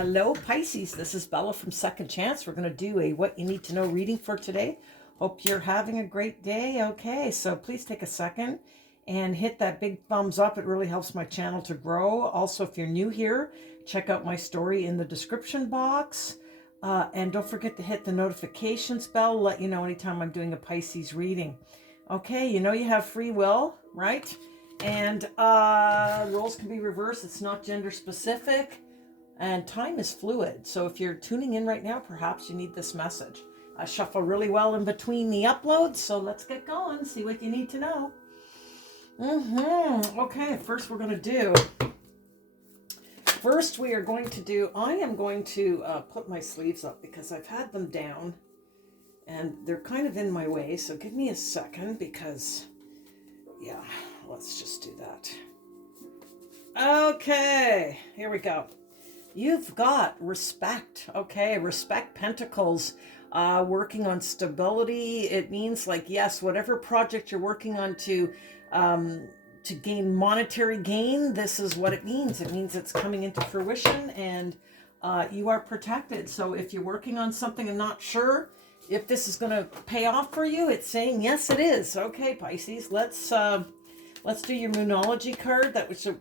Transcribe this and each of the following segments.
Hello, Pisces. This is Bella from Second Chance. We're going to do a what you need to know reading for today. Hope you're having a great day. Okay, so please take a second and hit that big thumbs up. It really helps my channel to grow. Also, if you're new here, check out my story in the description box. And don't forget to hit the notifications bell, let you know anytime I'm doing a Pisces reading. Okay, you know you have free will, right? And roles can be reversed. It's not gender specific. And time is fluid. So if you're tuning in right now, perhaps you need this message. I shuffle really well in between the uploads. So let's get going. See what you need to know. Okay, first we're going to do. First we are going to do. I am going to put my sleeves up because I've had them down. And they're kind of in my way. So give me a second because, yeah, let's just do that. Okay, here we go. You've got respect. Okay, respect pentacles, working on stability. It means like, yes, whatever project you're working on to gain monetary gain, this is what it means. It means it's coming into fruition and you are protected. So if you're working on something and not sure if this is going to pay off for you, it's saying, yes, it is. Okay, Pisces, let's do your Moonology card,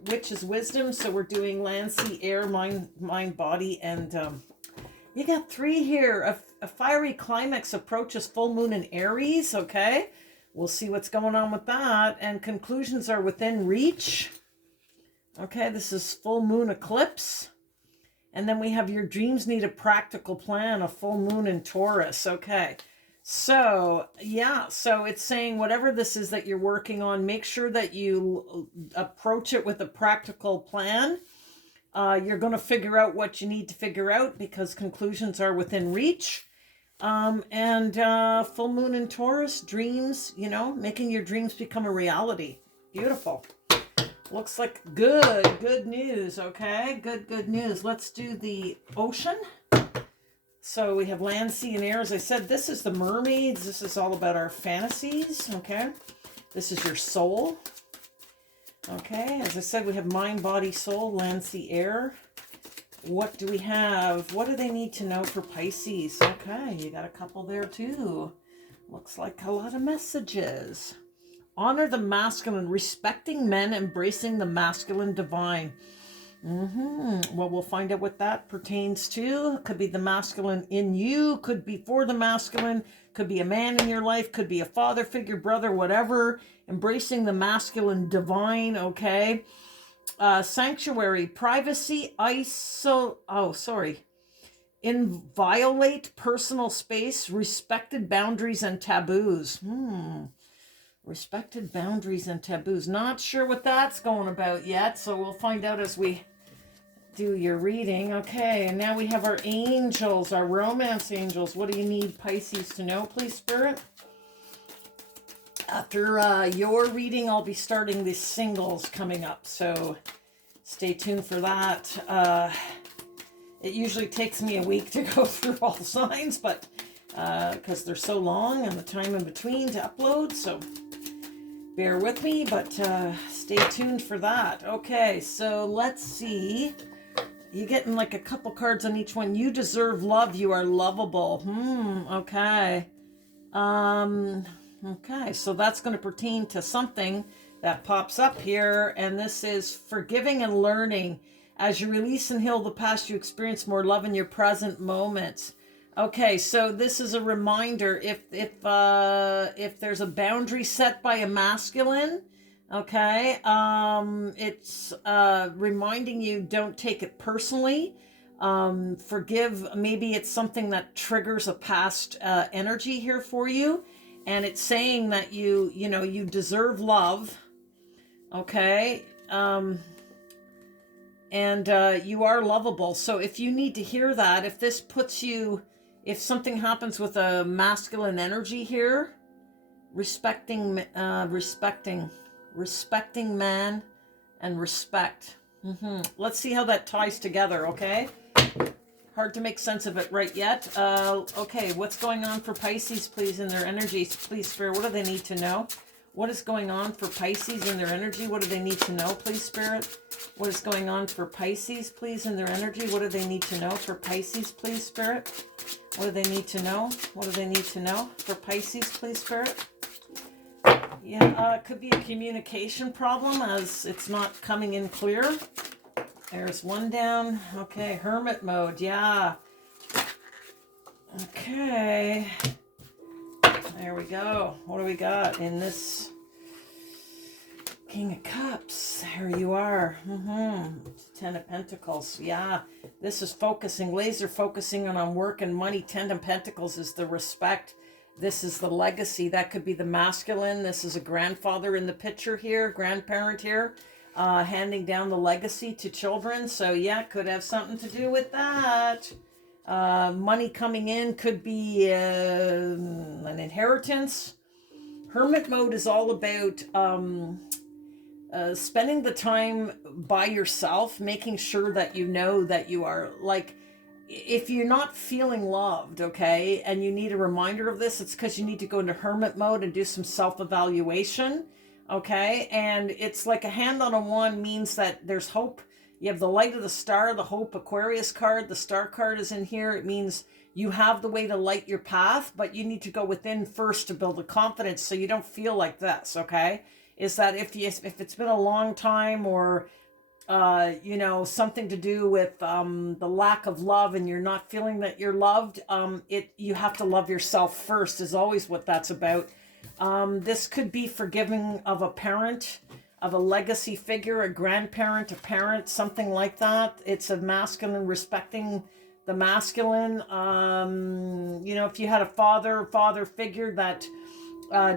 which is wisdom. So we're doing land, sea, air, mind, body, and you got 3 here. A fiery climax approaches full moon in Aries. Okay, we'll see what's going on with that. And conclusions are within reach. Okay, this is full moon eclipse. And then we have your dreams need a practical plan, a full moon in Taurus. Okay. So, yeah, so it's saying whatever this is that you're working on, make sure that you approach it with a practical plan. You're going to figure out what you need to figure out because conclusions are within reach. And full moon in Taurus, dreams, you know, making your dreams become a reality. Beautiful. Looks like good news, okay? Good news. Let's do the ocean. So we have land, sea, and air. As I said, this is the mermaids. This is all about our fantasies, okay? This is your soul. Okay, as I said, we have mind, body, soul, land, sea, air. What do we have? What do they need to know for Pisces? Okay, you got a couple there too. Looks like a lot of messages. Honor the masculine, respecting men, embracing the masculine divine. Well, we'll find out what that pertains to. Could be the masculine in you, could be for the masculine, could be a man in your life, could be a father figure, brother, whatever. Embracing the masculine divine, okay? Sanctuary, privacy, inviolate personal space, respected boundaries and taboos. Respected boundaries and taboos. Not sure what that's going about yet, so we'll find out as we do your reading. Okay, and now we have our angels, our romance angels. What do you need Pisces to know, please, Spirit? After your reading, I'll be starting the singles coming up, so stay tuned for that. It usually takes me a week to go through all the signs, but because they're so long and the time in between to upload, so bear with me, but stay tuned for that. Okay, so let's see. You're getting like a couple cards on each one. You deserve love. You are lovable. Okay. Okay, so that's going to pertain to something that pops up here, and this is forgiving and learning. As you release and heal the past, you experience more love in your present moments. Okay, so this is a reminder. If there's a boundary set by a masculine, okay, it's reminding you don't take it personally. Forgive. Maybe it's something that triggers a past energy here for you, and it's saying that you deserve love. Okay, and you are lovable. So if you need to hear that, if this puts you. If something happens with a masculine energy here, respecting man and respect. Let's see how that ties together, okay? Hard to make sense of it right yet. Okay, what's going on for Pisces, please, in their energies? Please, Spirit, what do they need to know? What is going on for Pisces in their energy? What do they need to know, please, Spirit? What is going on for Pisces, please, in their energy? What do they need to know for Pisces, please, Spirit? What do they need to know? What do they need to know for Pisces, please, Spirit? Yeah, it could be a communication problem as it's not coming in clear. There's one down. Okay, hermit mode. Yeah. Okay. There we go. What do we got in this King of Cups? There you are. Ten of Pentacles. Yeah. This is focusing, laser focusing on work and money. Ten of Pentacles is the respect. This is the legacy. That could be the masculine. This is a grandfather in the picture here, grandparent here, handing down the legacy to children. So yeah, could have something to do with that. Money coming in could be an inheritance. Hermit mode is all about spending the time by yourself, making sure that you know that you are, like, if you're not feeling loved, okay, and you need a reminder of this, it's because you need to go into hermit mode and do some self-evaluation, okay? And it's like a hand on a wand means that there's hope. You have the light of the star, the hope Aquarius card, the star card is in here. It means you have the way to light your path, but you need to go within first to build the confidence so you don't feel like this, okay? Is that if it's been a long time or you know, something to do with the lack of love and you're not feeling that you're loved, you have to love yourself first is always what that's about. This could be forgiving of a parent, of a legacy figure, a grandparent, a parent, something like that. It's a masculine, respecting the masculine. You know, if you had a father figure that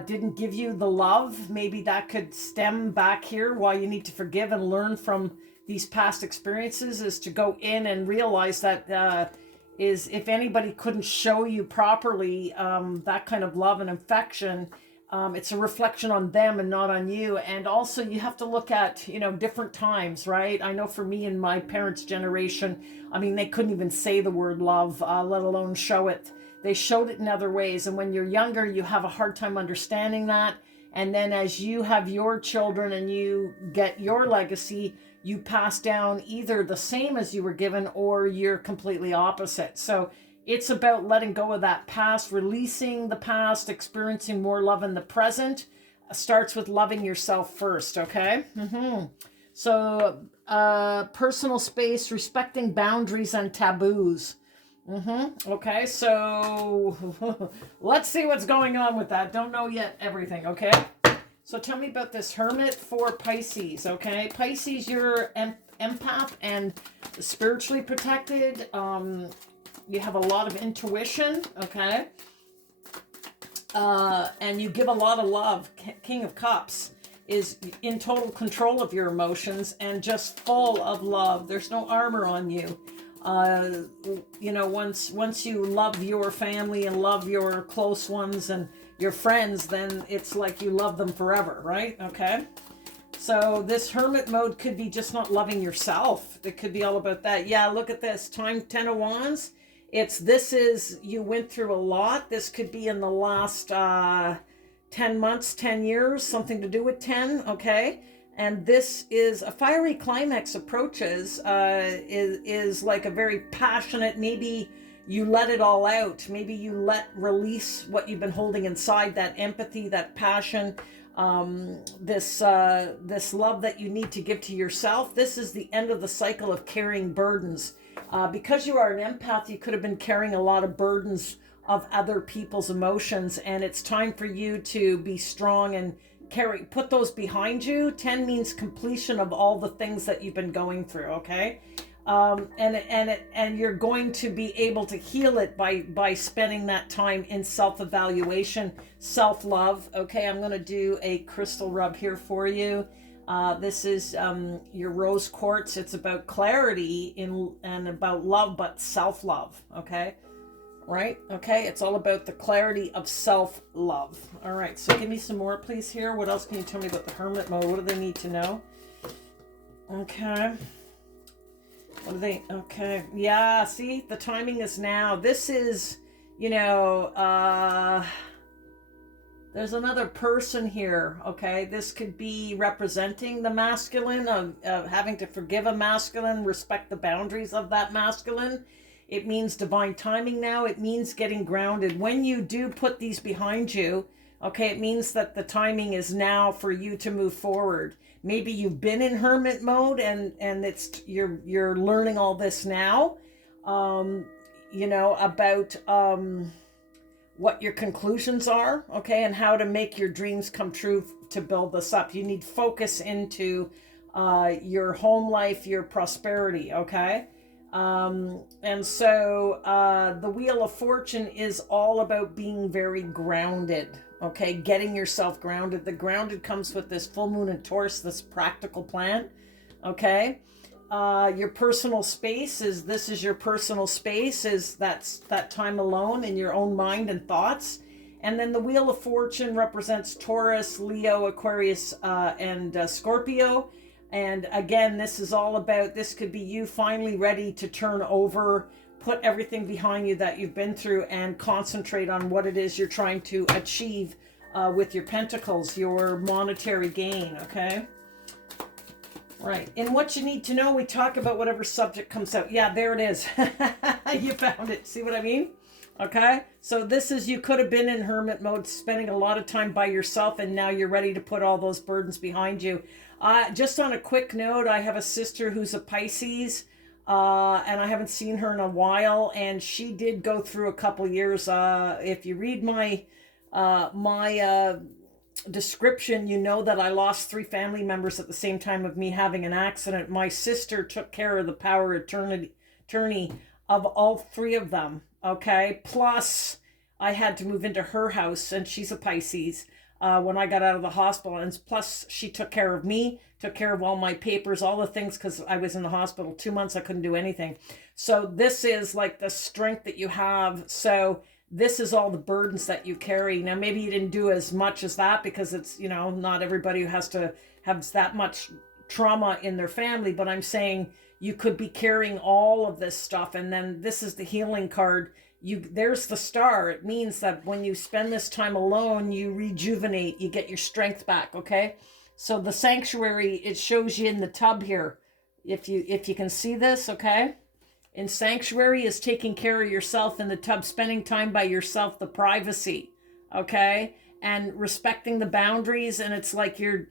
didn't give you the love, maybe that could stem back here. Why you need to forgive and learn from these past experiences is to go in and realize that is if anybody couldn't show you properly that kind of love and affection, it's a reflection on them and not on you. And also you have to look at, you know, different times, right? I know for me and my parents' generation, I mean, they couldn't even say the word love, let alone show it. They showed it in other ways. And when you're younger, you have a hard time understanding that. And then as you have your children and you get your legacy, you pass down either the same as you were given or you're completely opposite. So it's about letting go of that past, releasing the past, experiencing more love in the present. Starts with loving yourself first, okay? So personal space, respecting boundaries and taboos. Okay, so let's see what's going on with that. Don't know yet everything, okay? So tell me about this Hermit for Pisces, okay? Pisces, you're empath and spiritually protected. You have a lot of intuition, okay? And you give a lot of love. King of Cups is in total control of your emotions and just full of love. There's no armor on you. You know, once you love your family and love your close ones and your friends, then it's like you love them forever, right? Okay. So this hermit mode could be just not loving yourself. It could be all about that. Yeah, look at this. Time 10 of Wands. You went through a lot. This could be in the last 10 months, 10 years, something to do with 10, okay? And this is a fiery climax approaches, is like a very passionate, maybe you let it all out. Maybe you release what you've been holding inside, that empathy, that passion, this love that you need to give to yourself. This is the end of the cycle of carrying burdens. Because you are an empath, you could have been carrying a lot of burdens of other people's emotions, and it's time for you to be strong and put those behind you. 10 means completion of all the things that you've been going through, okay? And you're going to be able to heal it by spending that time in self-evaluation, self-love. Okay, I'm going to do a crystal rub here for you. This is your rose quartz. It's about clarity and about love, but self-love, okay? Right? Okay, it's all about the clarity of self-love. All right, so give me some more, please, here. What else can you tell me about the hermit mode? What do they need to know? Okay. What do they... Okay. Yeah, see? The timing is now. This is, you know... There's another person here, okay? This could be representing the masculine, of having to forgive a masculine, respect the boundaries of that masculine. It means divine timing now. It means getting grounded. When you do put these behind you, okay, it means that the timing is now for you to move forward. Maybe you've been in hermit mode and it's you're learning all this now, you know, about what your conclusions are, okay, and how to make your dreams come true to build this up. You need focus into your home life, your prosperity, okay? And so the Wheel of Fortune is all about being very grounded, okay? Getting yourself grounded. The grounded comes with this full moon and Taurus, this practical plan, okay? Your personal space is, this is your personal space, is that time alone in your own mind and thoughts. And then the Wheel of Fortune represents Taurus, Leo, Aquarius, and Scorpio. And again, this is all about, this could be you finally ready to turn over, put everything behind you that you've been through and concentrate on what it is you're trying to achieve with your pentacles, your monetary gain, okay? Right. And what you need to know, we talk about whatever subject comes out. Yeah, there it is. You found it. See what I mean? Okay. So this is, you could have been in hermit mode, spending a lot of time by yourself, and now you're ready to put all those burdens behind you. Just on a quick note, I have a sister who's a Pisces, and I haven't seen her in a while, and she did go through a couple years. If you read my description, you know that I lost 3 family members at the same time of me having an accident. My sister took care of the power of attorney of all 3 of them, okay? Plus, I had to move into her house, and she's a Pisces, when I got out of the hospital. And plus, she took care of me, took care of all my papers, all the things, because I was in the hospital 2 months. I couldn't do anything. So this is like the strength that you have. So this is all the burdens that you carry. Now, maybe you didn't do as much as that because it's, you know, not everybody who has to have that much trauma in their family, but I'm saying you could be carrying all of this stuff. And then this is the healing card. There's the star. It means that when you spend this time alone, you rejuvenate, you get your strength back, okay? So the sanctuary, it shows you in the tub here. If you can see this, okay? In sanctuary is taking care of yourself in the tub, spending time by yourself, the privacy, okay? And respecting the boundaries. And it's like your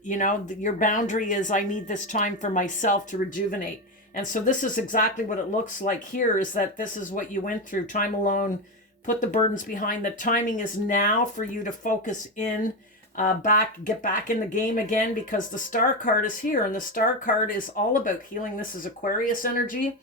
boundary is, I need this time for myself to rejuvenate. And so this is exactly what it looks like here, is that this is what you went through, time alone, put the burdens behind. The timing is now for you to focus in, get back in the game again, because the star card is here, and the star card is all about healing. This is Aquarius energy,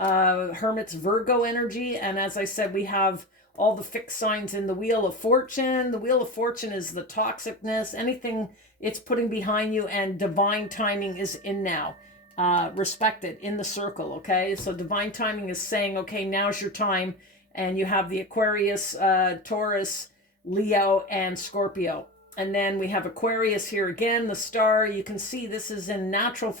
Hermit's Virgo energy. And as I said, we have all the fixed signs in the Wheel of Fortune. The Wheel of Fortune is the toxicness, anything it's putting behind you, and divine timing is in now. Respect it in the circle, okay? So divine timing is saying, okay, now's your time. And you have the Aquarius, Taurus, Leo, and Scorpio. And then we have Aquarius here again, the star. You can see this is in natural,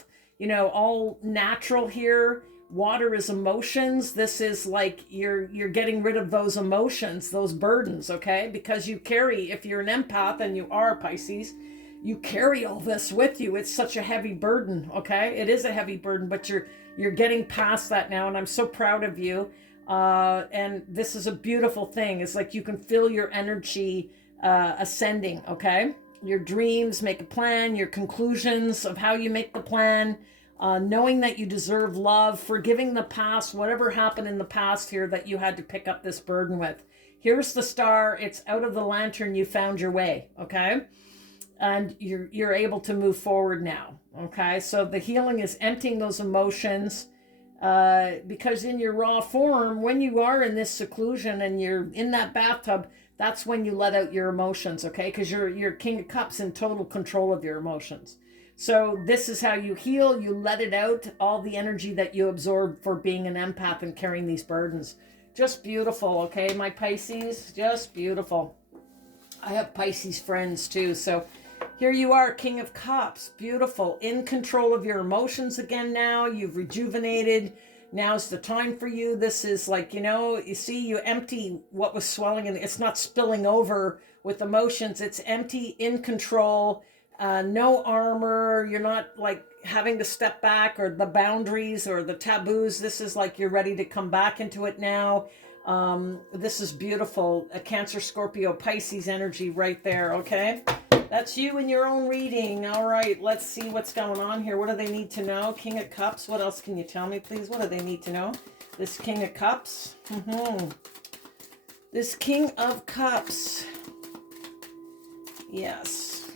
all natural here. Water is emotions. This is like you're getting rid of those emotions, those burdens, okay? Because you carry, if you're an empath, and you are Pisces, you carry all this with you. It's such a heavy burden, okay? It is a heavy burden, but you're getting past that now, and I'm so proud of you. And this is a beautiful thing. It's like you can feel your energy ascending, okay? Your dreams, make a plan, your conclusions of how you make the plan, knowing that you deserve love, forgiving the past, whatever happened in the past here that you had to pick up this burden with. Here's the star. It's out of the lantern. You found your way, okay? And you're able to move forward now, okay? So the healing is emptying those emotions, because in your raw form, when you are in this seclusion and you're in that bathtub, that's when you let out your emotions, okay? Because you're King of Cups, in total control of your emotions. So this is how you heal. You let it out, all the energy that you absorb for being an empath and carrying these burdens. Just beautiful, okay, my Pisces? Just beautiful. I have Pisces friends too, so here you are, King of Cups, beautiful, in control of your emotions again now. You've rejuvenated. Now's the time for you. This is like, you see, you empty what was swelling, and it's not spilling over with emotions. It's empty, in control, no armor. You're not like having to step back, or the boundaries or the taboos. This is like you're ready to come back into it now. This is beautiful. A Cancer, Scorpio, Pisces energy right there, okay? That's you in your own reading. All right, let's see what's going on here. What do they need to know? King of Cups. What else can you tell me, please? What do they need to know? This King of Cups. This King of Cups. Yes,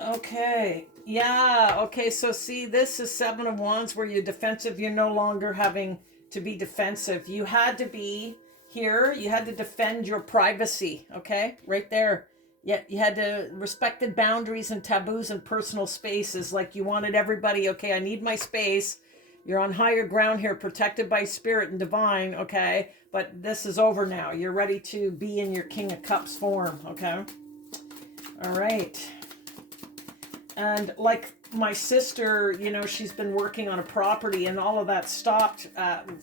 Okay. Yeah, okay, so see, this is Seven of Wands where you're defensive. You're no longer having to be defensive. You had to be here. You had to defend your privacy, okay? Right there. Yet you had to respect boundaries and taboos and personal spaces. Like you wanted everybody, okay, I need my space. You're on higher ground here, protected by spirit and divine, okay? But this is over now. You're ready to be in your King of Cups form, okay? All right. And like my sister, she's been working on a property, and all of that stopped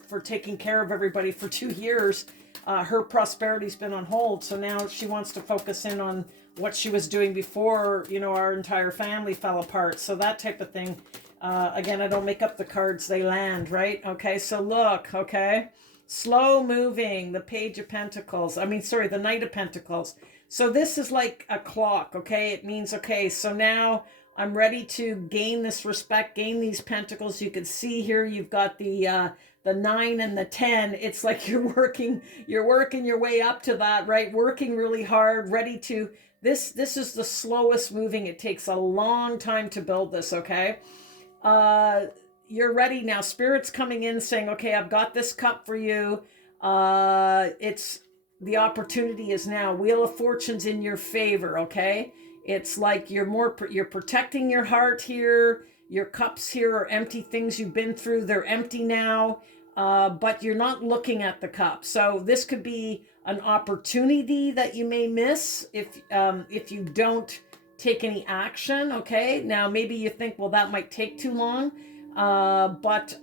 for taking care of everybody for 2 years. Her prosperity's been on hold. So now she wants to focus in on what she was doing before, our entire family fell apart. So that type of thing. Again, I don't make up the cards, they land, right? Okay, so look, okay. Slow moving, the Page of Pentacles. The Knight of Pentacles. So this is like a clock, okay? It means, okay, so now I'm ready to gain this respect, gain these pentacles. You can see here, you've got the 9 and the 10. It's like you're working your way up to that, right? Working really hard, ready to, this is the slowest moving. It takes a long time to build this, okay? You're ready now. Spirit's coming in saying, okay, I've got this cup for you. It's the opportunity is now. Wheel of Fortune's in your favor, okay? It's like you're protecting your heart here. Your cups here are empty. Things you've been through, they're empty now. But you're not looking at the cup. So this could be an opportunity that you may miss if you don't take any action, okay? Now, maybe you think, well, that might take too long. But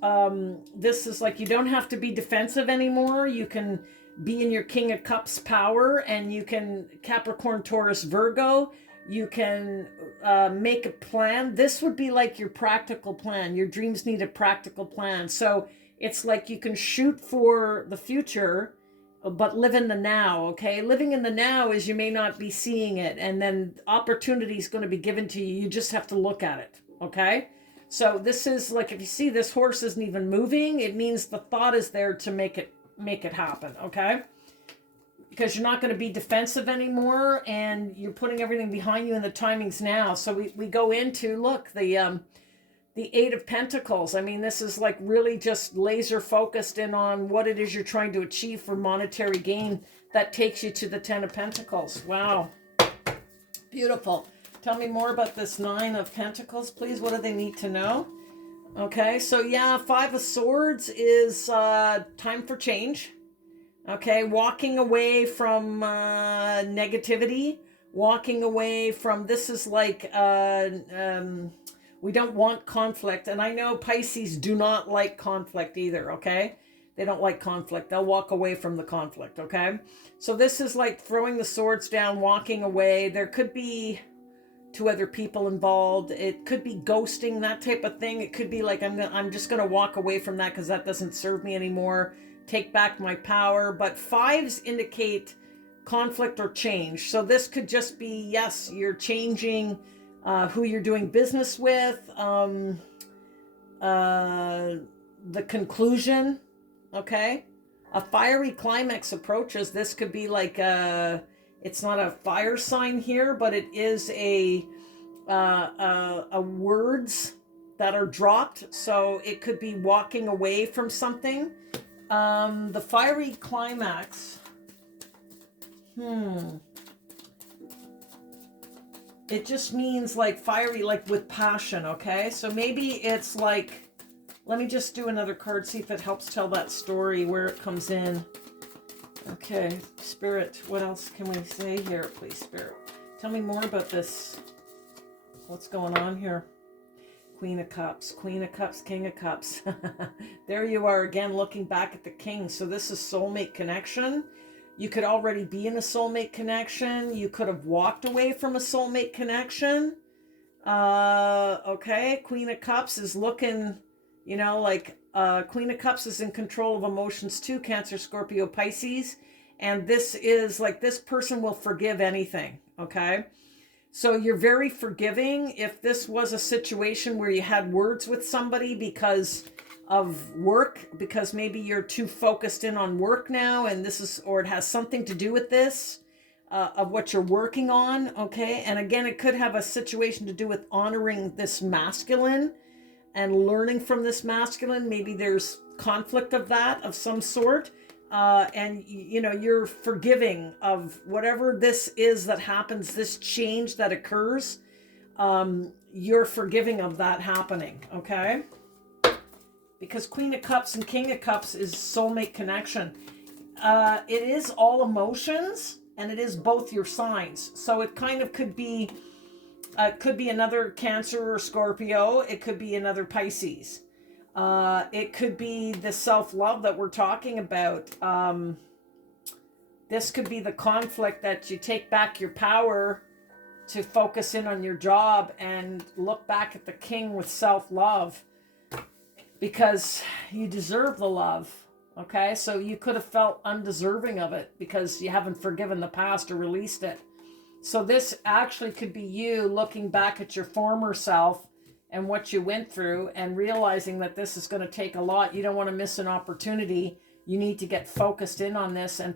this is like, you don't have to be defensive anymore. You can be in your King of Cups power, and you can Capricorn, Taurus, Virgo. You can make a plan. This would be like your practical plan. Your dreams need a practical plan. So it's like you can shoot for the future, but live in the now, okay? Living in the now is you may not be seeing it, and then opportunity is going to be given to you. You just have to look at it, okay? So this is like, if you see this horse isn't even moving, it means the thought is there to make it happen, okay? Because you're not going to be defensive anymore, and you're putting everything behind you, and the timing's now. So we go into, look, the 8 of Pentacles. This is like really just laser focused in on what it is you're trying to achieve for monetary gain. That takes you to the 10 of Pentacles. Wow. Beautiful. Tell me more about this 9 of Pentacles, please. What do they need to know? Okay, so yeah, 5 of Swords is time for change. Okay, walking away from negativity, walking away from, this is like, we don't want conflict. And I know Pisces do not like conflict either, okay? They don't like conflict. They'll walk away from the conflict, okay? So this is like throwing the swords down, walking away. There could be 2 other people involved. It could be ghosting, that type of thing. It could be like, I'm just going to walk away from that because that doesn't serve me anymore. Take back my power. But 5s indicate conflict or change. So this could just be, yes, you're changing who you're doing business with, the conclusion, okay? A fiery climax approaches. This could be like it's not a fire sign here, but it is a words that are dropped. So it could be walking away from something. The fiery climax. It just means like fiery, like with passion, okay? So maybe it's like, let me just do another card, see if it helps tell that story, where it comes in. Okay, Spirit, what else can we say here, please, Spirit? Tell me more about this. What's going on here? Queen of Cups, Queen of Cups, King of Cups. There you are again, looking back at the King. So this is soulmate connection. You could already be in a soulmate connection. You could have walked away from a soulmate connection. Okay, Queen of Cups is looking, you know, like Queen of Cups is in control of emotions too, Cancer, Scorpio, Pisces. And this is like, this person will forgive anything, okay? So you're very forgiving. If this was a situation where you had words with somebody because of work, because maybe you're too focused in on work now, and this is, or it has something to do with this, of what you're working on, okay? And again, it could have a situation to do with honoring this masculine and learning from this masculine. Maybe there's conflict of that, of some sort. And you know, you're forgiving of whatever this is that happens, this change that occurs. You're forgiving of that happening, okay? Because Queen of Cups and King of Cups is soulmate connection. It is all emotions, and it is both your signs. So it kind of could be another Cancer or Scorpio. It could be another Pisces. It could be the self-love that we're talking about. This could be the conflict that you take back your power to focus in on your job and look back at the King with self-love, because you deserve the love. Okay, so you could have felt undeserving of it because you haven't forgiven the past or released it. So this actually could be you looking back at your former self and what you went through and realizing that this is going to take a lot. You don't want to miss an opportunity. You need to get focused in on this and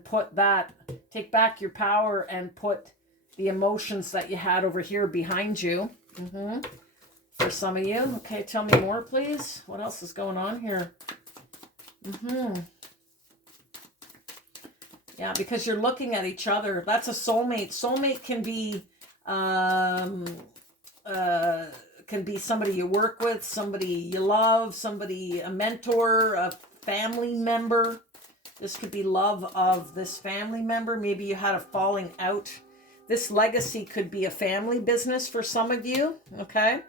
take back your power and put the emotions that you had over here behind you. For some of you. Okay, tell me more, please. What else is going on here? Yeah, because you're looking at each other. That's a soulmate. Soulmate can be somebody you work with, somebody you love, somebody, a mentor, a family member. This could be love of this family member. Maybe you had a falling out. This legacy could be a family business for some of you, okay?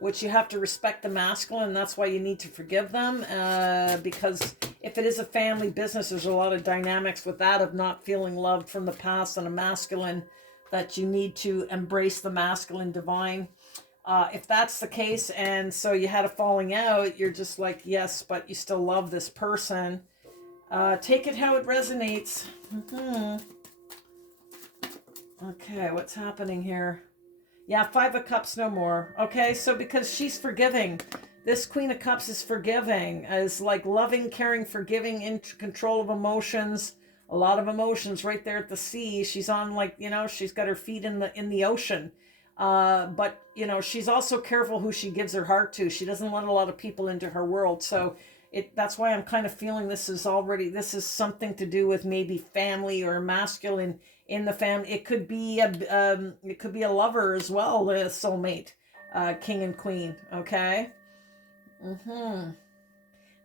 Which you have to respect the masculine. That's why you need to forgive them. Because if it is a family business, there's a lot of dynamics with that of not feeling loved from the past and a masculine that you need to embrace the masculine divine. If that's the case, and so you had a falling out, you're just like, yes, but you still love this person. Take it how it resonates. Okay, what's happening here? Yeah, Five of Cups, no more. Okay, so because she's forgiving. This Queen of Cups is forgiving, is like loving, caring, forgiving, in control of emotions. A lot of emotions right there at the sea. She's on, like, you know, she's got her feet in the ocean. But, you know, she's also careful who she gives her heart to. She doesn't let a lot of people into her world. So that's why I'm kind of feeling this is something to do with maybe family or masculine in the family. It could be a lover as well, a soulmate, King and Queen. Okay.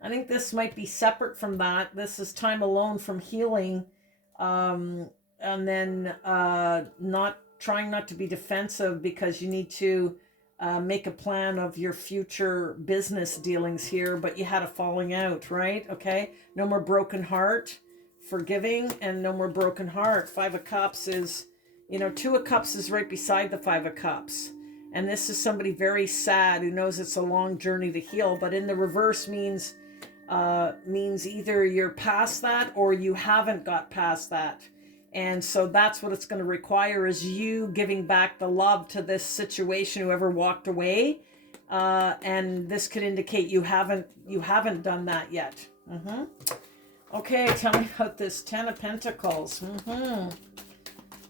I think this might be separate from that. This is time alone from healing, and then trying not to be defensive, because you need to make a plan of your future business dealings here, but you had a falling out, right? Okay, no more broken heart, forgiving, and no more broken heart. Five of Cups is, you know, Two of Cups is right beside the Five of Cups. And this is somebody very sad who knows it's a long journey to heal, but in the reverse means either you're past that or you haven't got past that. And so that's what it's going to require, is you giving back the love to this situation, whoever walked away. And this could indicate you haven't done that yet. Okay, tell me about this Ten of Pentacles.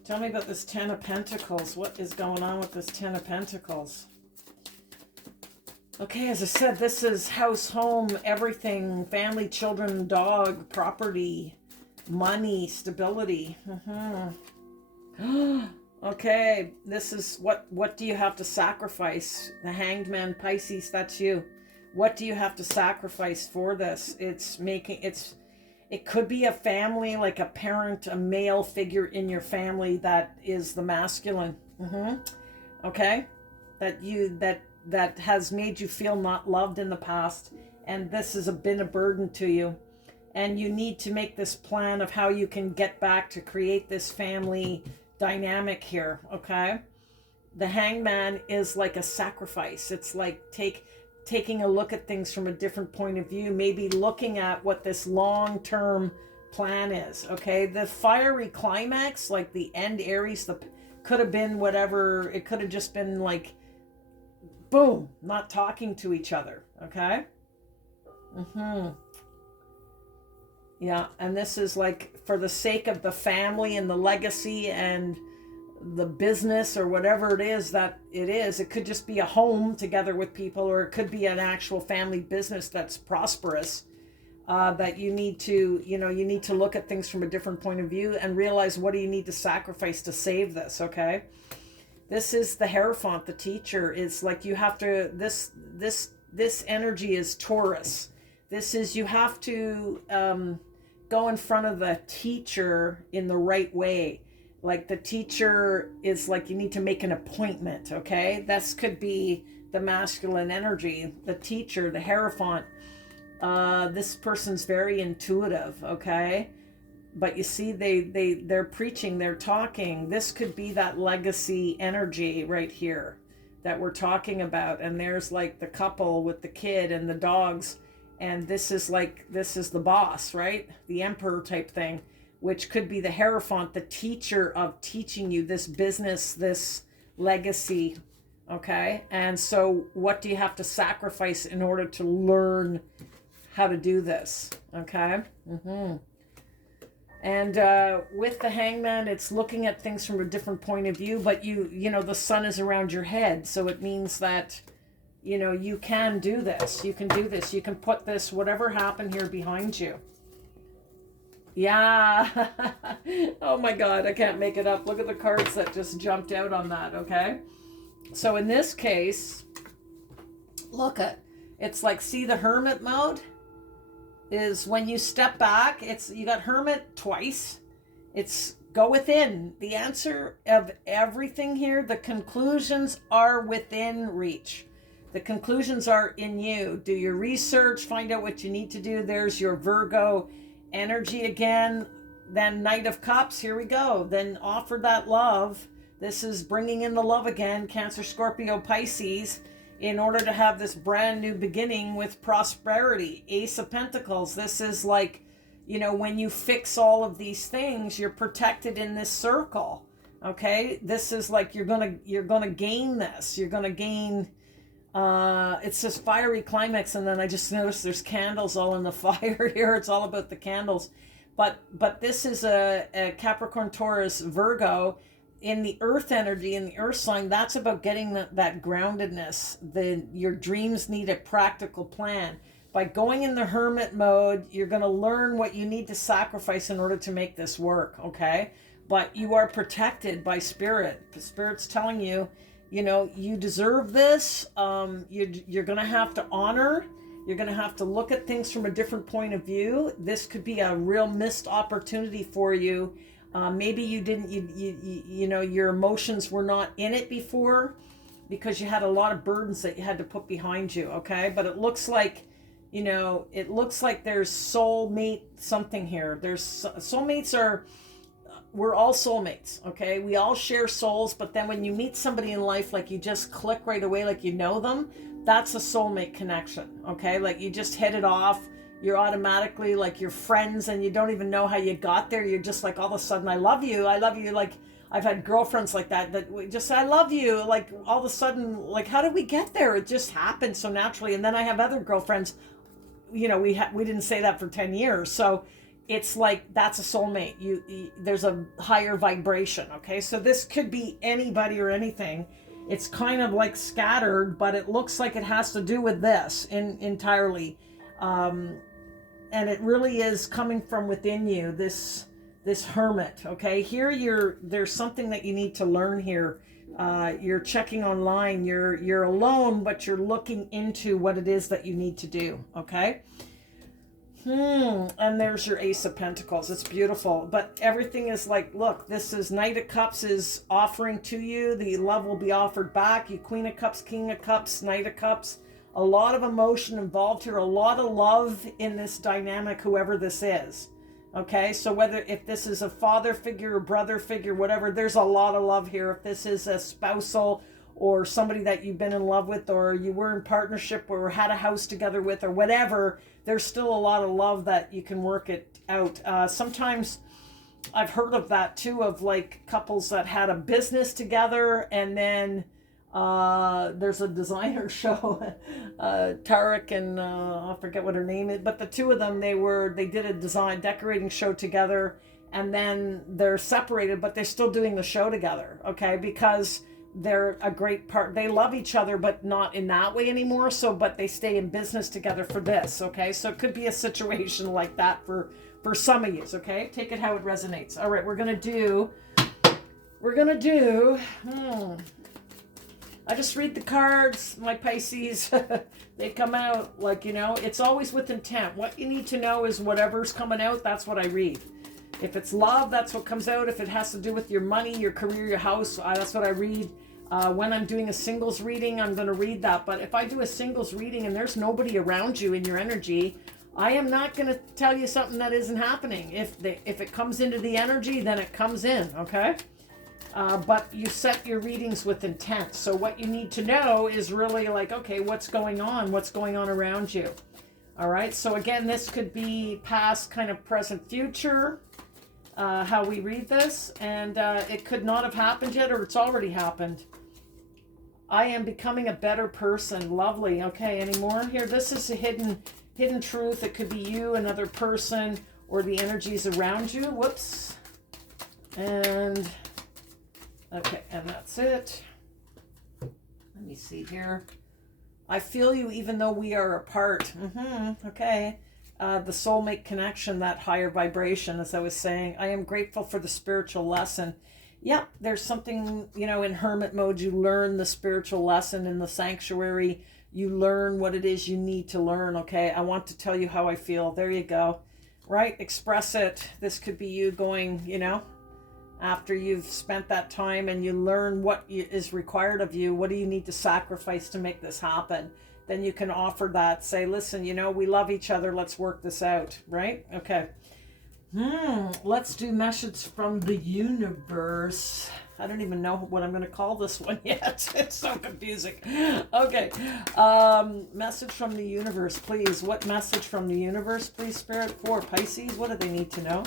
Tell me about this Ten of Pentacles. What is going on with this Ten of Pentacles? Okay, as I said, this is house, home, everything, family, children, dog, property, money, stability. Okay, this is what do you have to sacrifice? The Hanged Man, Pisces, that's you. What do you have to sacrifice for this? It could be a family, like a parent, a male figure in your family that is the masculine. Okay, that that has made you feel not loved in the past, and this has been a burden to you, and you need to make this plan of how you can get back to create this family dynamic here. Okay, the Hangman is like a sacrifice. It's like taking a look at things from a different point of view, maybe looking at what this long-term plan is. Okay, the fiery climax, like the end Aries, could have been whatever. It could have just been like, boom, not talking to each other. Okay. Yeah, and this is like for the sake of the family and the legacy and the business or whatever it is that it is. It could just be a home together with people, or it could be an actual family business that's prosperous. That you need to, you need to look at things from a different point of view and realize, what do you need to sacrifice to save this? Okay. This is the Hierophant, the teacher. It's like you have to, this energy is Taurus. This is, you have to go in front of the teacher in the right way. Like the teacher is like, you need to make an appointment. Okay. This could be the masculine energy, the teacher, the Hierophant. This person's very intuitive. Okay. But you see, they're preaching, they're talking. This could be that legacy energy right here that we're talking about. And there's like the couple with the kid and the dogs. And this is the boss, right? The emperor type thing, which could be the Hierophant, the teacher of teaching you this business, this legacy. Okay. And so what do you have to sacrifice in order to learn how to do this? Okay. And with the Hangman, it's looking at things from a different point of view, but the sun is around your head. So it means that, you can do this. You can do this. You can put this, whatever happened here, behind you. Yeah. Oh my God, I can't make it up. Look at the cards that just jumped out on that. Okay. So in this case, it's like, see the Hermit mode? Is when you step back, you got Hermit twice. It's go within. The answer of everything here, the conclusions are within reach. The conclusions are in you. Do your research, find out what you need to do. There's your Virgo energy again. Then Knight of Cups, here we go. Then offer that love. This is bringing in the love again. Cancer, Scorpio, Pisces. In order to have this brand new beginning with prosperity. Ace of Pentacles. This is like, when you fix all of these things, you're protected in this circle. Okay. This is like, you're going to gain this. You're going to gain, it says fiery climax. And then I just noticed there's candles all in the fire here. It's all about the candles. But this is a Capricorn, Taurus, Virgo. In the earth energy, in the earth sign, that's about getting that groundedness. Your dreams need a practical plan. By going in the Hermit mode, you're going to learn what you need to sacrifice in order to make this work, okay? But you are protected by Spirit. The Spirit's telling you, you deserve this. You're going to have to honor. You're going to have to look at things from a different point of view. This could be a real missed opportunity for you. Maybe you didn't, your emotions were not in it before because you had a lot of burdens that you had to put behind you. Okay. But it looks like, there's soulmate something here. There's soulmates we're all soulmates. Okay. We all share souls, but then when you meet somebody in life, like you just click right away, like you know them, that's a soulmate connection. Okay. Like you just hit it off. You're automatically like you're friends and you don't even know how you got there. You're just like, all of a sudden, I love you. Like I've had girlfriends like that we just say, I love you. Like all of a sudden, like, how did we get there? It just happened so naturally. And then I have other girlfriends, we didn't say that for 10 years. So it's like, that's a soulmate. There's a higher vibration. Okay. So this could be anybody or anything. It's kind of like scattered, but it looks like it has to do with this entirely. And it really is coming from within you, this Hermit. Okay, here there's something that you need to learn here. You're checking online, you're alone, but you're looking into what it is that you need to do. Okay. And there's your Ace of Pentacles. It's beautiful. But everything is like, look, this is Knight of Cups is offering to you. The love will be offered back. You Queen of Cups, King of Cups, Knight of Cups. A lot of emotion involved here. A lot of love in this dynamic, whoever this is. Okay, so if this is a father figure or brother figure, whatever, there's a lot of love here. If this is a spousal or somebody that you've been in love with, or you were in partnership or had a house together with, or whatever, there's still a lot of love that you can work it out. Sometimes I've heard of that too, of like couples that had a business together, and then there's a designer show, Tarek and I forget what her name is, but the two of them, they did a decorating show together, and then they're separated, but they're still doing the show together, okay, because they're a great part. They love each other, but not in that way anymore. So, but they stay in business together for this. Okay. So it could be a situation like that for some of you. Okay. Take it how it resonates. All right. We're going to do, I just read the cards, my Pisces, they come out like, it's always with intent. What you need to know is whatever's coming out, that's what I read. If it's love, that's what comes out. If it has to do with your money, your career, your house, that's what I read. When I'm doing a singles reading, I'm going to read that. But if I do a singles reading and there's nobody around you in your energy, I am not going to tell you something that isn't happening. If it comes into the energy, then it comes in, okay? But you set your readings with intent. So what you need to know is really like, okay, what's going on? What's going on around you? All right. So again, this could be past, kind of present, future. How we read this, and it could not have happened yet, or it's already happened. I am becoming a better person. Lovely. Okay, any more here? This is a hidden truth. It could be you, another person, or the energies around you. Whoops. And okay, and that's it. Let me see here. I feel you even though we are apart. Okay. The soulmate connection, that higher vibration, as I was saying. I am grateful for the spiritual lesson. Yeah, there's something, in hermit mode, you learn the spiritual lesson. In the sanctuary, you learn what it is you need to learn, okay? I want to tell you how I feel. There you go. Right? Express it. This could be you going, after you've spent that time and you learn what is required of you. What do you need to sacrifice to make this happen? Then you can offer that. Say, listen, we love each other. Let's work this out, right? Okay. Let's do message from the universe. I don't even know what I'm going to call this one yet. It's so confusing. Okay. Message from the universe, please. What message from the universe, please, Spirit, for Pisces? What do they need to know?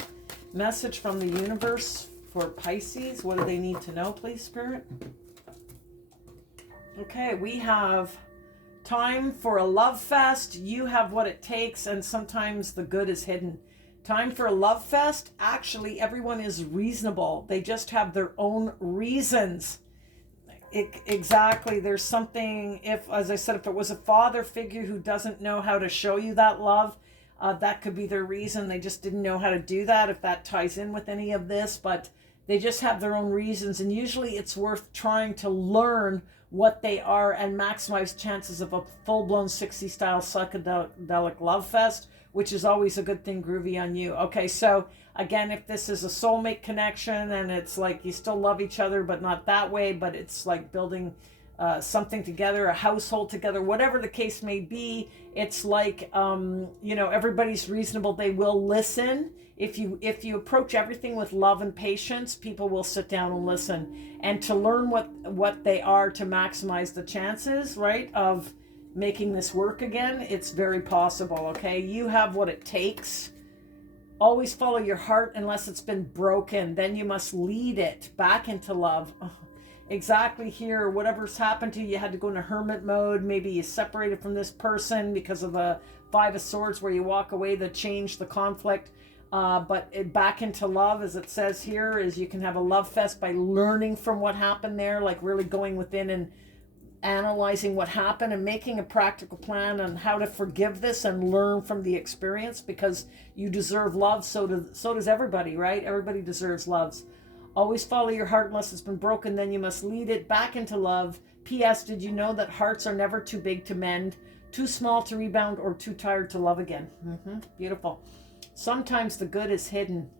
Message from the universe for Pisces. What do they need to know, please, Spirit? Okay, we have time for a love fest. You have what it takes, and sometimes the good is hidden. Time for a love fest. Actually, everyone is reasonable. They just have their own reasons. Exactly. There's something, as I said, if it was a father figure who doesn't know how to show you that love, that could be their reason. They just didn't know how to do that, if that ties in with any of this. But they just have their own reasons. And usually it's worth trying to learn what they are and maximize chances of a full-blown 60s style psychedelic love fest, which is always a good thing, groovy on you. Okay, so again, if this is a soulmate connection and it's like you still love each other, but not that way, but it's like building something together, a household together, whatever the case may be, it's like, everybody's reasonable. They will listen. If you approach everything with love and patience, people will sit down and listen. And to learn what they are to maximize the chances, right, of making this work again, it's very possible, okay? You have what it takes. Always follow your heart unless it's been broken. Then you must lead it back into love. Oh, exactly here. Whatever's happened to you, you had to go into hermit mode. Maybe you separated from this person because of the Five of Swords where you walk away, the change, the conflict. But back into love, as it says here, is you can have a love fest by learning from what happened there, like really going within and analyzing what happened and making a practical plan on how to forgive this and learn from the experience, because you deserve love. So does everybody, right? Everybody deserves love. Always follow your heart unless it's been broken. Then you must lead it back into love. P.S. Did you know that hearts are never too big to mend, too small to rebound, or too tired to love again? Beautiful. Sometimes the good is hidden.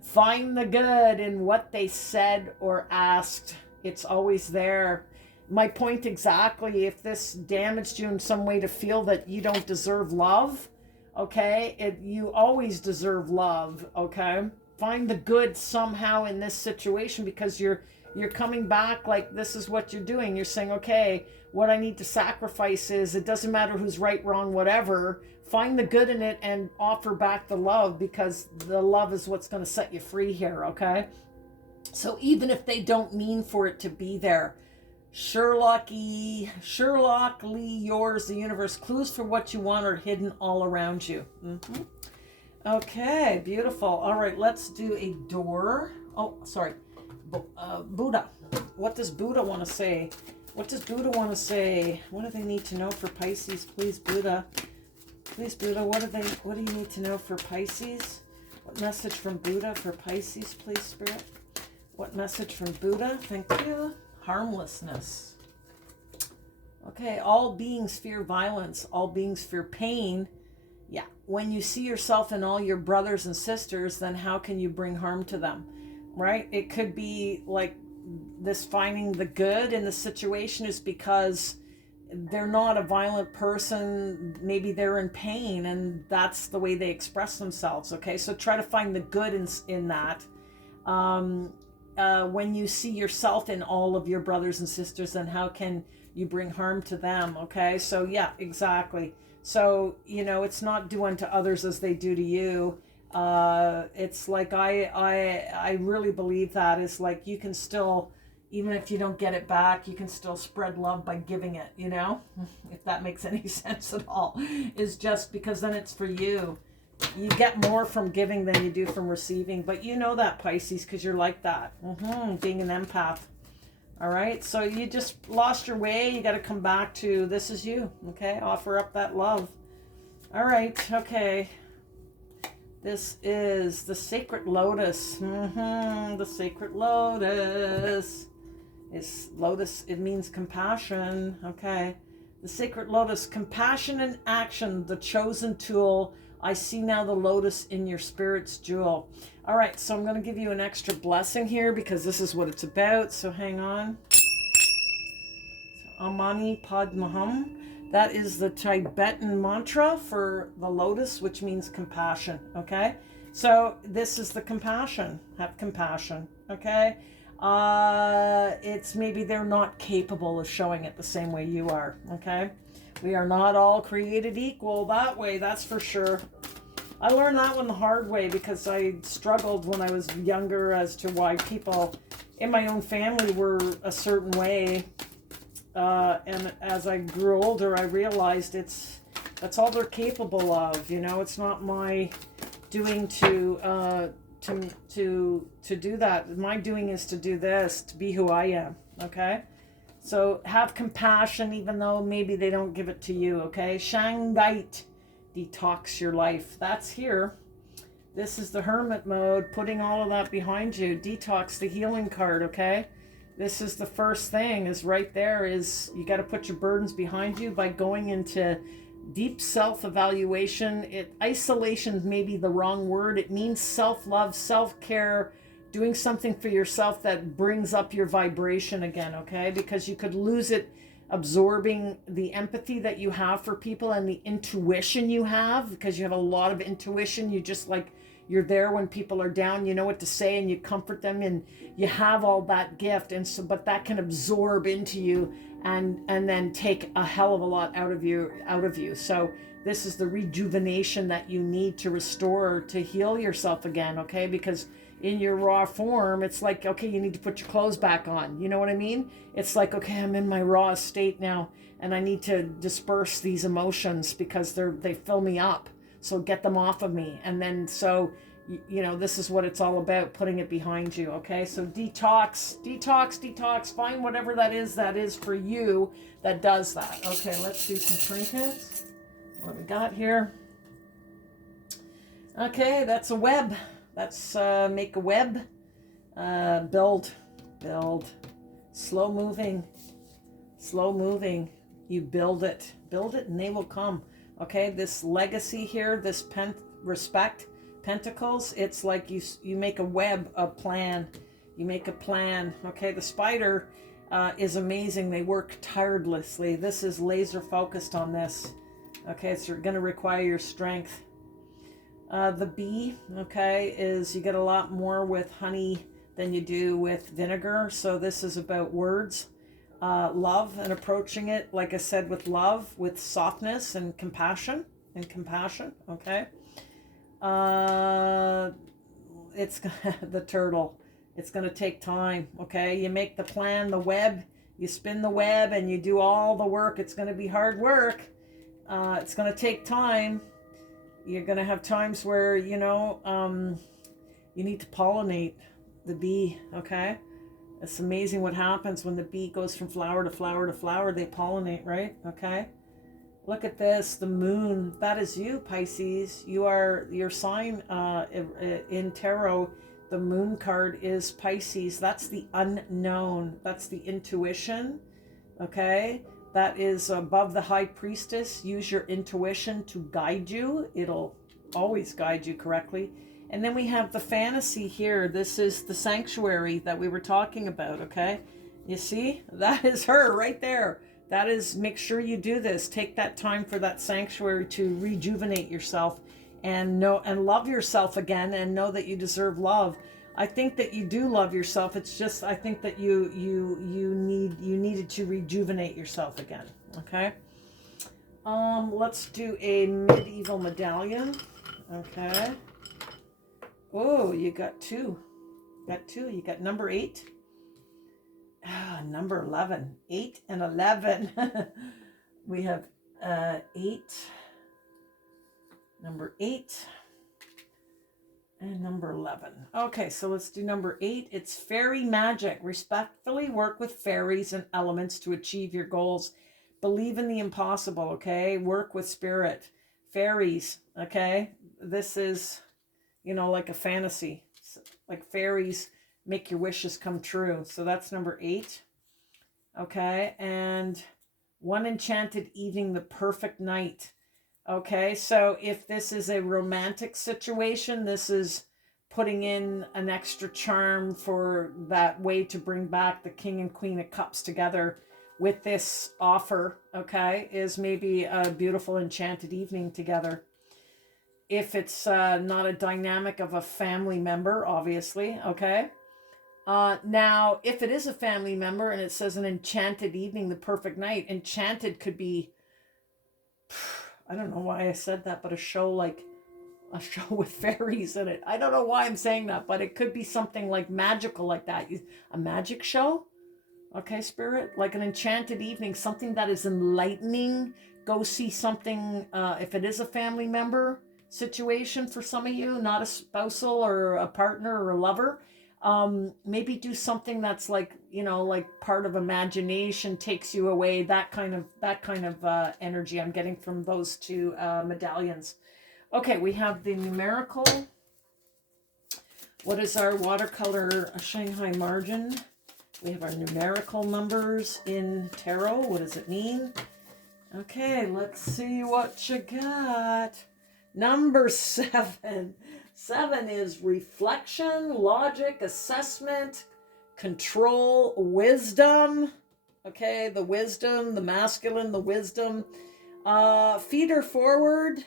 Find the good in what they said or asked. It's always there. My point exactly. If this damaged you in some way to feel that you don't deserve love, okay, you always deserve love, okay? Find the good somehow in this situation, because you're coming back like this is what you're doing. You're saying, okay, what I need to sacrifice is, it doesn't matter who's right, wrong, whatever. Find the good in it and offer back the love, because the love is what's going to set you free here, okay? So even if they don't mean for it to be there, Sherlockly yours, the universe, clues for what you want are hidden all around you. Okay, beautiful. All right, let's do a door. Oh, sorry. Buddha. What does Buddha want to say? What does Buddha want to say? What do they need to know for Pisces? Please, Buddha. Please, Buddha, what do you need to know for Pisces? What message from Buddha for Pisces, please, Spirit? What message from Buddha? Thank you. Harmlessness. Okay, all beings fear violence. All beings fear pain. Yeah, when you see yourself in all your brothers and sisters, then how can you bring harm to them, right? It could be like this, finding the good in the situation is because they're not a violent person. Maybe they're in pain, and that's the way they express themselves, okay? So try to find the good in that. When you see yourself in all of your brothers and sisters, then how can you bring harm to them, okay? So yeah, exactly. So, it's not do unto others as they do to you. It's like, I really believe that is like, you can still, even if you don't get it back, you can still spread love by giving it, if that makes any sense at all. Is just because then it's for you. You get more from giving than you do from receiving. But you know that, Pisces, because you're like that. Being an empath. All right. So you just lost your way. You got to come back to this is you. Okay. Offer up that love. All right. Okay. This is the sacred lotus. The sacred lotus. Lotus, it means compassion. Okay. The sacred lotus, compassion in action, the chosen tool. I see now the lotus in your spirit's jewel. All right, so I'm going to give you an extra blessing here because this is what it's about. So hang on. So, Amani Padmaham. That is the Tibetan mantra for the lotus, which means compassion. Okay, so this is the compassion. Have compassion. Okay. It's maybe they're not capable of showing it the same way you are. Okay. We are not all created equal that way, that's for sure. I learned that one the hard way because I struggled when I was younger as to why people in my own family were a certain way. And as I grew older, I realized that's all they're capable of. It's not my doing to do that. My doing is to do this, to be who I am. Okay. So have compassion, even though maybe they don't give it to you, okay? Shangite, detox your life. That's here. This is the hermit mode, putting all of that behind you. Detox, the healing card, okay? This is the first thing, is right there, is you got to put your burdens behind you by going into deep self-evaluation. Isolation may be the wrong word. It means self-love, self-care, doing something for yourself that brings up your vibration again, okay? Because you could lose it absorbing the empathy that you have for people and the intuition you have, because you have a lot of intuition. You just like, you're there when people are down, you know what to say, and you comfort them, and you have all that gift. And so, but that can absorb into you and then take a hell of a lot out of you. So this is the rejuvenation that you need to restore, to heal yourself again, okay? Because in your raw form, it's like, okay, you need to put your clothes back on. You know what I mean? It's like, okay, I'm in my raw state now, and I need to disperse these emotions because they fill me up. So get them off of me. And then, so, this is what it's all about, putting it behind you. Okay. So detox, find whatever that is for you that does that. Okay. Let's do some trinkets. What we got here? Okay. That's a web. Let's make a web. Build. Slow moving, slow moving. You build it and they will come. Okay, this legacy here, this respect, pentacles, it's like you make a web, a plan. You make a plan. Okay, the spider is amazing. They work tirelessly. This is laser focused on this. Okay, it's going to require your strength. The bee, okay, is you get a lot more with honey than you do with vinegar. So this is about words, love, and approaching it, like I said, with love, with softness and compassion. Okay. It's the turtle. It's going to take time. Okay. You make the plan, the web, you spin the web, and you do all the work. It's going to be hard work. It's going to take time. You're going to have times where, you need to pollinate the bee, okay? It's amazing what happens when the bee goes from flower to flower to flower. They pollinate, right? Okay? Look at this, the moon. That is you, Pisces. You are, your sign in tarot, the moon card is Pisces. That's the unknown. That's the intuition, okay? That is above the high priestess. Use your intuition to guide you. It'll always guide you correctly. And then we have the fantasy here. This is the sanctuary that we were talking about, okay? You see? That is her right there. That is, make sure you do this. Take that time for that sanctuary to rejuvenate yourself and know and love yourself again and know that you deserve love. I think that you do love yourself. It's just, I think that you needed to rejuvenate yourself again. Okay. Let's do a medieval medallion. Okay. Oh, you got two. You got number 8. Number 11. 8 and 11. We have 8. Number 8. And number 11. Okay, so let's do number 8. It's fairy magic. Respectfully work with fairies and elements to achieve your goals. Believe in the impossible, okay? Work with spirit. Fairies, okay? This is, like a fantasy. Like fairies make your wishes come true. So that's number 8. Okay, and one enchanted evening, the perfect night. Okay, so if this is a romantic situation, this is putting in an extra charm for that way to bring back the King and Queen of Cups together with this offer, okay, is maybe a beautiful enchanted evening together. If it's not a dynamic of a family member, obviously, okay. Now, if it is a family member and it says an enchanted evening, the perfect night, enchanted could be, I don't know why I said that, but a show with fairies in it. I don't know why I'm saying that, but it could be something like magical like that. A magic show? Okay, spirit? Like an enchanted evening, something that is enlightening. Go see something, if it is a family member situation for some of you, not a spousal or a partner or a lover. Maybe do something that's like part of imagination, takes you away, that kind of energy I'm getting from those two medallions. Okay, we have the numerical. What is our watercolor Shanghai margin? We have our numerical numbers in tarot. What does it mean? Okay, let's see what you got. Number 7. 7 is reflection, logic, assessment, control, wisdom. Okay, the wisdom, the masculine, the wisdom. Feet are forward.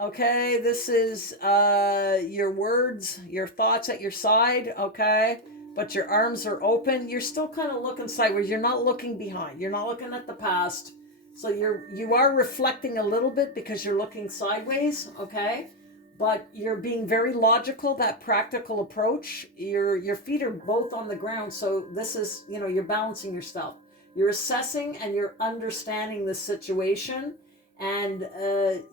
Okay, this is your words, your thoughts at your side. Okay, but your arms are open. You're still kind of looking sideways. You're not looking behind. You're not looking at the past. So you are reflecting a little bit because you're looking sideways. Okay. But you're being very logical, that practical approach. Your feet are both on the ground. So this is, you're balancing yourself. You're assessing and you're understanding the situation, and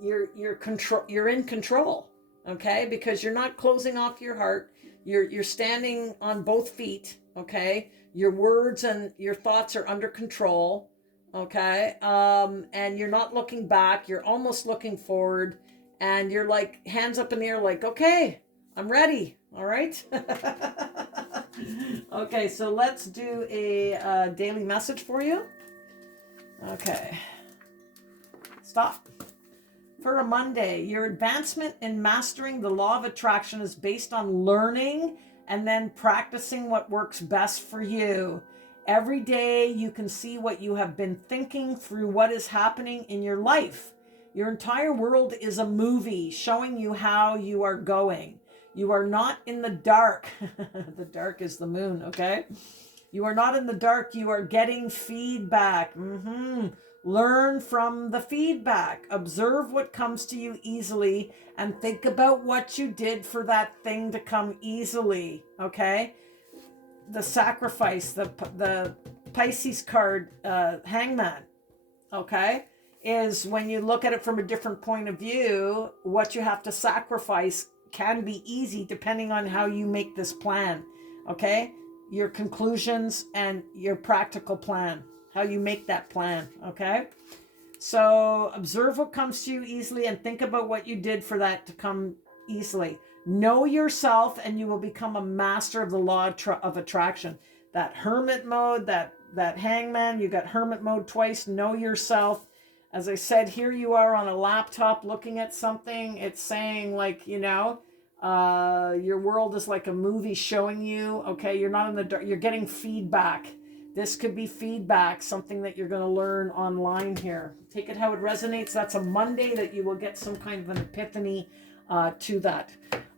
you're in control, okay? Because you're not closing off your heart. You're standing on both feet, okay? Your words and your thoughts are under control, okay? And you're not looking back. You're almost looking forward. And you're like hands up in the air, like, okay, I'm ready. All right. Okay, so let's do a daily message for you. Okay. Stop. For a Monday, your advancement in mastering the law of attraction is based on learning and then practicing what works best for you. Every day you can see what you have been thinking through what is happening in your life. Your entire world is a movie showing you how you are going. You are not in the dark. The dark is the moon, okay? You are not in the dark. You are getting feedback. Learn from the feedback. Observe what comes to you easily and think about what you did for that thing to come easily, okay? The sacrifice, the Pisces card, hangman, okay, is when you look at it from a different point of view, what you have to sacrifice can be easy depending on how you make this plan, okay? Your conclusions and your practical plan, how you make that plan, okay? So observe what comes to you easily and think about what you did for that to come easily. Know yourself and you will become a master of the law of attraction. That hermit mode, that hangman, you got hermit mode twice. Know yourself. As I said, here you are on a laptop looking at something. It's saying like, your world is like a movie showing you, okay, you're not in the dark, you're getting feedback. This could be feedback, something that you're going to learn online here. Take it how it resonates. That's a Monday that you will get some kind of an epiphany to that.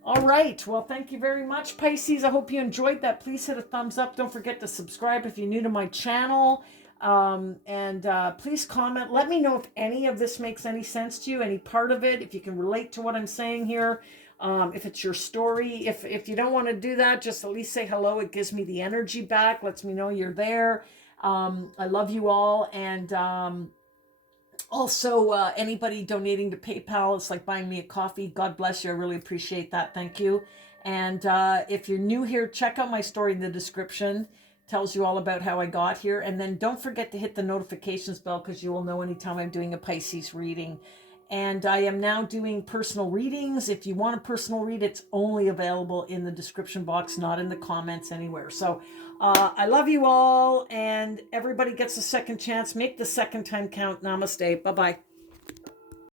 All right. Well, thank you very much, Pisces. I hope you enjoyed that. Please hit a thumbs up. Don't forget to subscribe if you're new to my channel. Please comment. Let me know if any of this makes any sense to you, any part of it, if you can relate to what I'm saying here. If it's your story, if you don't want to do that, just at least say hello. It gives me the energy back, lets me know you're there. I love you all. And also, anybody donating to PayPal, it's like buying me a coffee. God bless you. I really appreciate that. Thank you. And if you're new here, check out my story in the description. Tells you all about how I got here. And then don't forget to hit the notifications bell because you will know anytime I'm doing a Pisces reading. And I am now doing personal readings. If you want a personal read, it's only available in the description box, not in the comments anywhere. So I love you all, and everybody gets a second chance. Make the second time count. Namaste. Bye-bye.